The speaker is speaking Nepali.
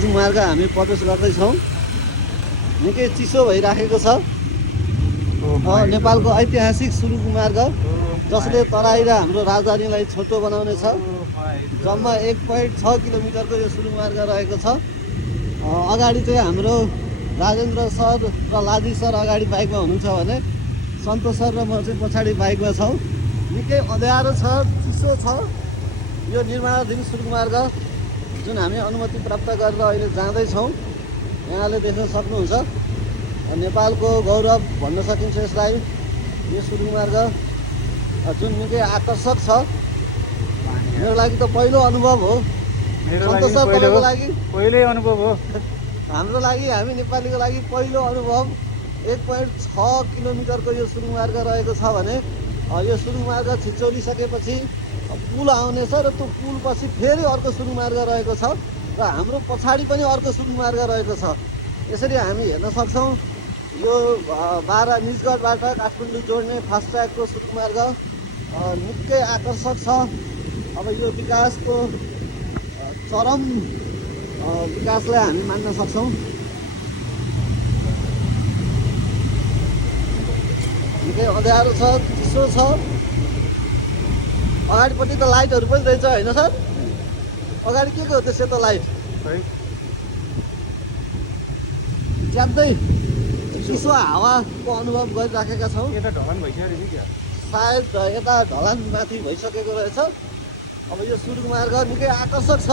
सुरुङ मार्ग हामी प्रवेश गर्दैछौँ। निकै चिसो भइराखेको छ। नेपालको ऐतिहासिक सुरुङ मार्ग जसले तराई र हाम्रो राजधानीलाई छोटो बनाउनेछ। जम्मा 1.6 किलोमिटरको यो सुरुङ मार्ग रहेको छ। अगाडि चाहिँ हाम्रो राजेन्द्र सर र लाजी सर अगाडि बाइकमा हुनुहुन्छ भने सन्तोष सर र म चाहिँ पछाडि बाइकमा छौँ। निकै अँध्यारो छ, चिसो छ। यो निर्माणाधीन सुरुङ मार्ग जुन हामी अनुमति प्राप्त गरेर अहिले जाँदैछौँ, यहाँले देख्न सक्नुहुन्छ। नेपालको गौरव भन्न सकिन्छ यसलाई। यो सुरुङ मार्ग जुन निकै आकर्षक छ। मेरो लागि त पहिलो अनुभव हो। सन्तोष सर तपाईँको लागि पहिल्यै अनुभव हो। हाम्रो लागि, हामी नेपालीको लागि पहिलो अनुभव। 1.6 किलोमिटरको यो सुरुङ मार्ग रहेको छ भने यो सुरुङ मार्ग छिचोलिसकेपछि पुल आउनेछ र त्यो पुलपछि फेरि अर्को सुरुङ मार्ग रहेको छ र हाम्रो पछाडि पनि अर्को सुरुङ मार्ग रहेको छ। यसरी हामी हेर्न सक्छौँ। यो बारा निजगढबाट काठमाडौँ जोड्ने फास्ट ट्र्याकको सुरुङ मार्ग निकै आकर्षक छ। अब यो विकासको चरम विकासलाई हामी मान्न सक्छौँ। निकै अँध्यारो छ, चिसो छ। अगाडिपट्टि त लाइटहरू पनि रहेछ होइन सर? अगाडि के हो त्यो सेतो लाइट? ज्यादै चिसो हावाको अनुभव गरिराखेका छौँ। यता ढलान भइसक्यो नि क्या? सायद यता ढलान माथि भइसकेको रहेछ। अब यो सुरुङ मार्ग निकै आकर्षक छ।